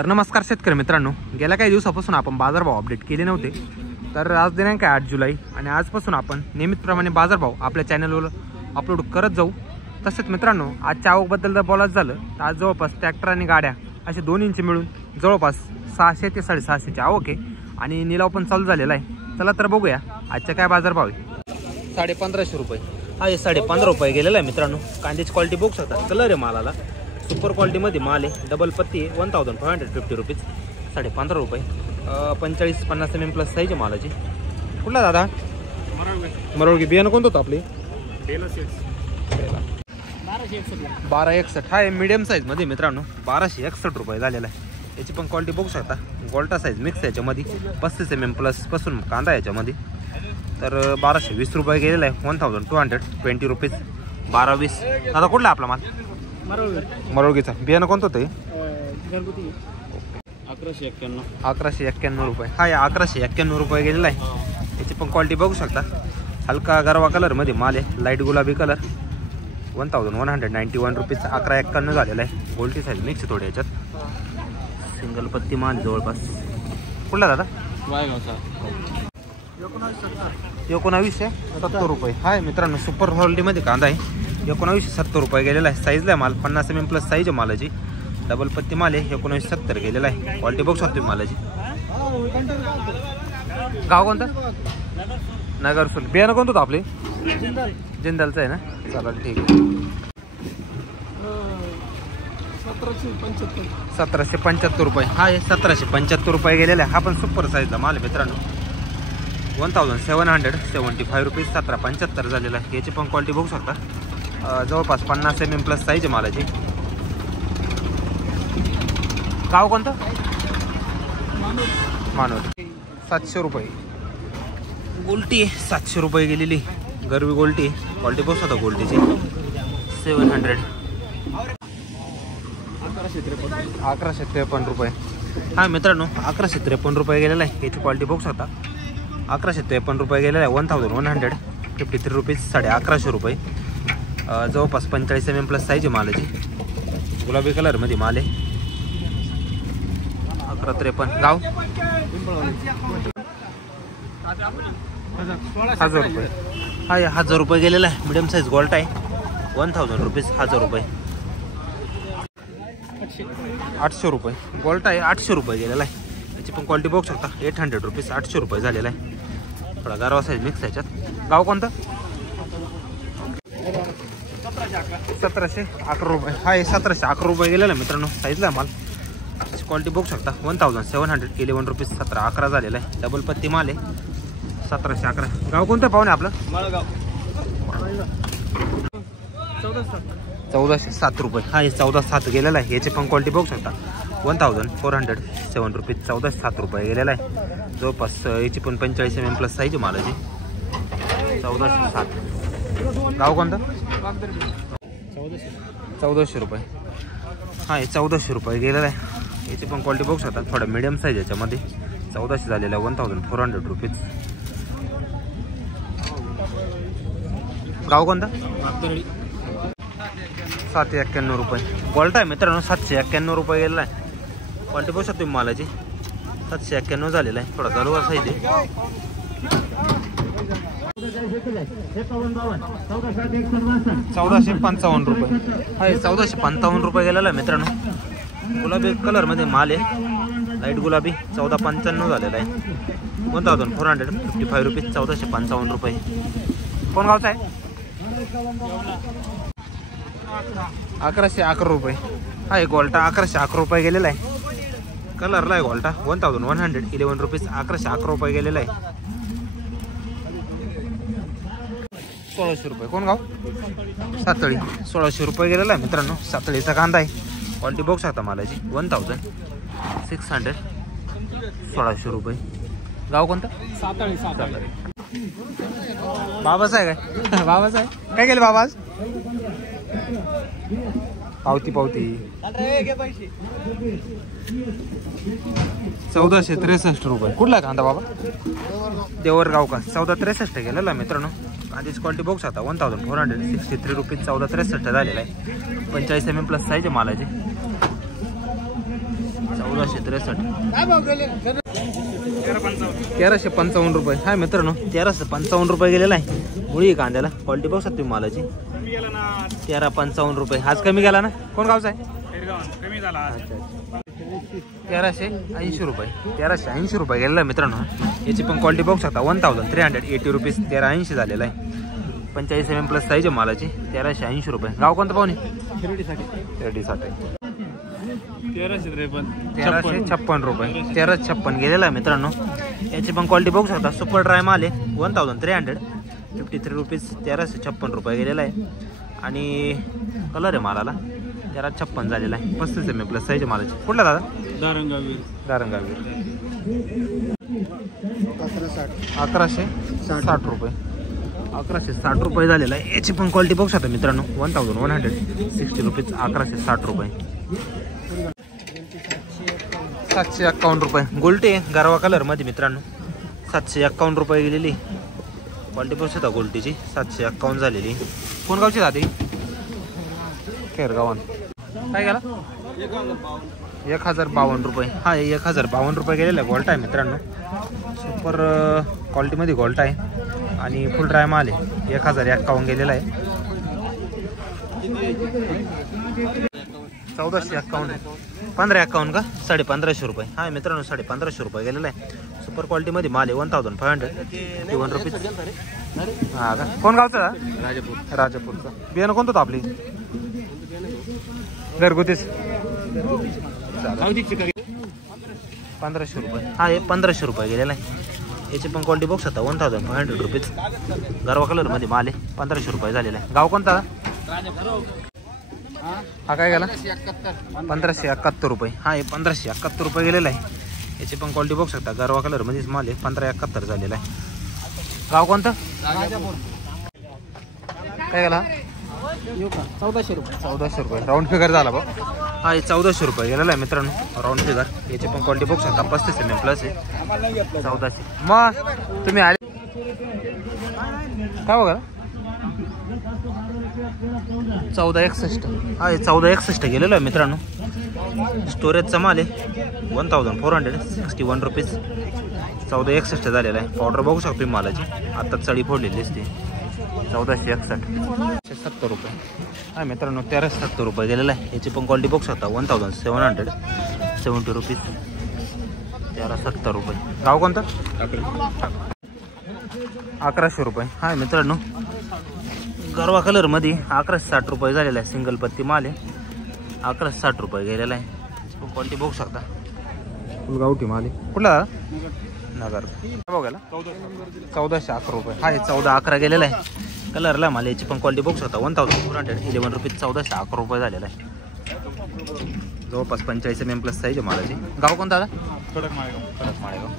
तर नमस्कार शेतकरी मित्रांनो, गेल्या काही दिवसापासून आपण बाजारभाव अपडेट केले नव्हते. तर आज दिनांक आहे 8 जुलै आणि आजपासून आपण नियमितप्रमाणे बाजारभाव आपल्या चॅनलवर अपलोड करत जाऊ. तसेच मित्रांनो, आजच्या आवकबद्दल जर बोलायचं झालं तर आज जवळपास ट्रॅक्टर आणि गाड्या असे दोन्हींची मिळून जवळपास 600 ते 650ची आवक आहे आणि निलाव पण चालू झालेला आहे. चला तर बघूया आजच्या काय बाजारभाव आहे. 1550 रुपये हा 15.5 रुपये गेलेला आहे मित्रांनो. कांद्याची क्वालिटी बघू शकता, कलर आहे मालाला, सुपर क्वालिटीमध्ये माल आहे, डबल पत्ती 1550 रुपीज, 15.5 रुपये. 45-50 mm प्लस साईज आहे मालाची. कुठला दादा? मरोळगी. बियाणं कोणतं होतं आपली? 1261 हा आहे मीडियम साईजमध्ये मित्रांनो. 1261 रुपये झालेला आहे. याची पण क्वालिटी बघू शकता, गोल्टा साईज मिक्स याच्यामध्ये, 35 mm प्लस पासून कांदा याच्यामध्ये. तर 1220 रुपये गेलेला आहे, 1220 रुपीज, 12-20. दादा कुठला आपला माल? मरोळगीचा. बियाणं कोणतं होतं? 1191 रुपये हा 1191 रुपये गेलेला आहे. याची पण क्वालिटी बघू शकता, हलका गरवा कलरमध्ये माल आहे, लाईट गुलाबी कलर, 1191 रुपीज, 1151 झालेला आहे. गोल्टी साईज मिक्स थोडी याच्यात, सिंगल पत्ती माल जवळपास. कुठला दादा? 1970 रुपये हा आहे मित्रांनो. सुपर क्वालिटीमध्ये कांदा आहे, 1970 रुपये गेलेला आहे. साईजला आहे माल, 50 mm प्लस साईज आहे मालाची, डबल पत्ती माल आहे, 1970 गेलेला आहे. क्वालिटी बघू शकतो मालाची. गाव कोणतं? नगरसूल. बियाणं कोणतं होतं आपले? जिंदालचं आहे ना. चालेल, ठीक आहे. 1775 रुपये हा आहे 1775 रुपये गेलेला आहे. हा पण सुपर साईजला माल आहे मित्रांनो. 1775 रुपीज, 1775 झालेला आहे. याची पण क्वालिटी बघू शकता, जवळपास 50 mm प्लस साईज आहे मालाची. गाव कोणतं? मानोर. 700 रुपये गोल्टी आहे, 700 रुपये गेलेली गरवी गोल्टी. क्वालिटी बघू शकता गोल्टीची. 700 1153 रुपये हा मित्रांनो. 1153 रुपये गेलेला आहे. याची क्वालिटी बघू शकता, 1153 रुपये गेलेला आहे. 1153 रुपीज, 1150 रुपये, जवळपास 45 mm प्लस साईज आहे मालाची. गुलाबी कलरमध्ये माल आहे. 1153. गाव? 1000 रुपये हा 1000 रुपये गेलेला आहे. मिडियम साईज गोल्ट आहे, 1000 रुपीज, 1000 रुपये. 800 रुपये गोल्ट आहे, 800 रुपये गेलेला आहे. याची पण क्वालिटी बघू शकता, 800 रुपीज, 800 रुपये झालेला आहे. थोडा गारवा साईज मिक्स याच्यात. गाव कोणतं? 1711 रुपये हा 1711 रुपये गेलेला मित्रांनो. साईजला माल, क्वालिटी बघू शकता, 1711 रुपीज, 1711 झालेला आहे. डबल पत्ती माल आहे, 1711. गाव कोणतं पाहुणे आपलं? 1407 रुपये हा 1407 गेलेला आहे. याची पण क्वालिटी बघू शकता, 1407 रुपीज, 1407 रुपये गेलेला आहे. जवळपास याची पण 45 mm प्लस साईज आहे मालाची. 1407. गाव कोणतं? 1400 रुपये हा 1400 रुपये गेलेला आहे. याची पण क्वालिटी बघू शकता, थोडा मिडियम साईज याच्यामध्ये, 1400 झालेला आहे. 1400 रुपीज. गाव कोणतं? 791 रुपये गोल्ट आहे मित्रांनो. 791 रुपये गेलेला आहे. क्वालिटी बघू शकतो तुम्ही मालाची, 791 झालेला आहे. थोडा गरवा साईज आहे. 1455 रुपये हा 1455 रुपये गेलेला आहे मित्रांनो. गुलाबी कलरमध्ये माल आहे, लाईट गुलाबी, 1455 झालेला आहे. 1455 रुपीज, 1455 रुपये. कोण गावचा आहे? 1111 रुपये हा एक गोल्टा 1111 रुपये गेलेला आहे. कलरला आहे गोल्टा. 1111 रुपीज, 1111 रुपये गेलेला आहे. 1600 रुपये. कोण गाव? सातळी. 1600 रुपये गेलेला आहे मित्रांनो. सातळीचा कांदा आहे. क्वालिटी बघू शकता मालाची, 1600. 1600 रुपये. गाव कोणतं? सातळी. बाबाच आहे काय? बाबाच आहे. काय केलं बाबा? पावती 1463 रुपये. कुठला कांदा बाबा? देवरगाव का? 1463 गेलेला मित्रांनो. कांद्याची क्वालिटी बघू शकता, 1463 रुपीज, 1463 झालेला आहे. 45 mm प्लस साईज आहे मालाची. 1463. 1355 रुपये. हा मित्रांनो 1355 रुपये गेलेला आहे. मुळी आहे कांद्याला. क्वालिटी बघू शकता तुम्ही मालाची. 1355 रुपये. आज कमी गेला ना. कोण गावचा आहे? 1380 रुपये. 1380 रुपये गेलेला आहे मित्रांनो. याची पण क्वालिटी बघू शकता. 1380 रुपीज. 1380 झालेला आहे. 45 mm प्लस साईज आहे मालाची. 1380 रुपये. गाव कोणतं पाहुणे? शिर्डीसाठी. 1356 रुपये. 1356 गेलेला आहे मित्रांनो. याची पण क्वालिटी बघू शकता. सुपर ड्राय माल आहे. 1353 रुपीज. 1356 रुपये गेलेला आहे. आणि कलर आहे मालाला. 1356 झालेला आहे. 35 mm प्लस साईज आहे मालाची. कुठला दादा? दारंगावीर. 1160 रुपये. 1160 रुपये झालेला आहे. याची पण क्वालिटी बघू शकता मित्रांनो. 1160 रुपीज. 1160 रुपये. 751 रुपये. गोल्टी आहे गरवा कलर मध्ये मित्रांनो. 751 रुपये गेलेली. क्वालिटी बघू शकता गोल्टीची. 751 झालेली. कोण गावची जाते? खेरगावान. काय गेला? 1052 रुपये. हा 1052 रुपये गेलेला गोल्टा आहे मित्रांनो. सुपर क्वालिटीमध्ये गोल्टा आहे आणि फुल ड्राय माल आहे. 1051 गेलेला आहे. 1451. 1551 का? 1550 रुपये. हा मित्रांनो 1550 रुपये गेलेला आहे. सुपर क्वालिटीमध्ये माल आहे. 1551 रुपीज. हा का? कोण गावचा? राजापूरचा. बियाणं कोणतं होतं आपली? घरगुतीच. 1500 रुपये. हा हे 1500 रुपये गेलेला आहे. याची पण क्वालिटी बघू शकता. 1500 रुपीज. गरवा कलरमध्ये माल आहे. 1500 रुपये झालेला आहे. गाव कोणता? हा काय गेला? 1571 रुपये. हा हे 1571 रुपये गेलेला आहे. याची पण क्वालिटी बघू शकता. गरवा कलरमध्येच माल आहे. 1571 झालेला आहे. गाव कोणतं? काय गेला? 1400 रुपये. 1400 रुपये. राऊंड फिगर झाला बघ. हा हे 1400 रुपये गेलेला आहे मित्रांनो. Round figure. याची पण क्वालिटी बघू शकता. 35 mm प्लस आहे. 1400. मग तुम्ही आले काय बघा? 1461. हा हे 1461 गेलेलं आहे मित्रांनो. स्टोरेजचा माल आहे. 1461 रुपीज. 1461 झालेला आहे. पावडर बघू शकतो मालाची. आता चढी फोडलेली असते. 1461. 70 रुपये. हा मित्रांनो 1370 रुपये गेलेला आहे. याची पण क्वालिटी बघू शकता. 1770 रुपीज. 1370 रुपये. गाव कोणतं? 1100 रुपये. हा मित्रांनो गरवा कलरमध्ये 1160 रुपये झालेला आहे. सिंगल पत्ती माल आहे. 1160 रुपये गेलेला आहे. क्वालिटी बघू शकता. फुल गावठी माल आहे. कुठला? नगर. बघायला 1411 रुपये. हा 1411 गेलेला आहे. कलरला माल. याची पण क्वालिटी बघू शकता. 1411 रुपीज. 1411 रुपये झालेला आहे. जवळपास 45 mm प्लस साईज आहे मालाची. गाव कोणता? खडक माळेगाव.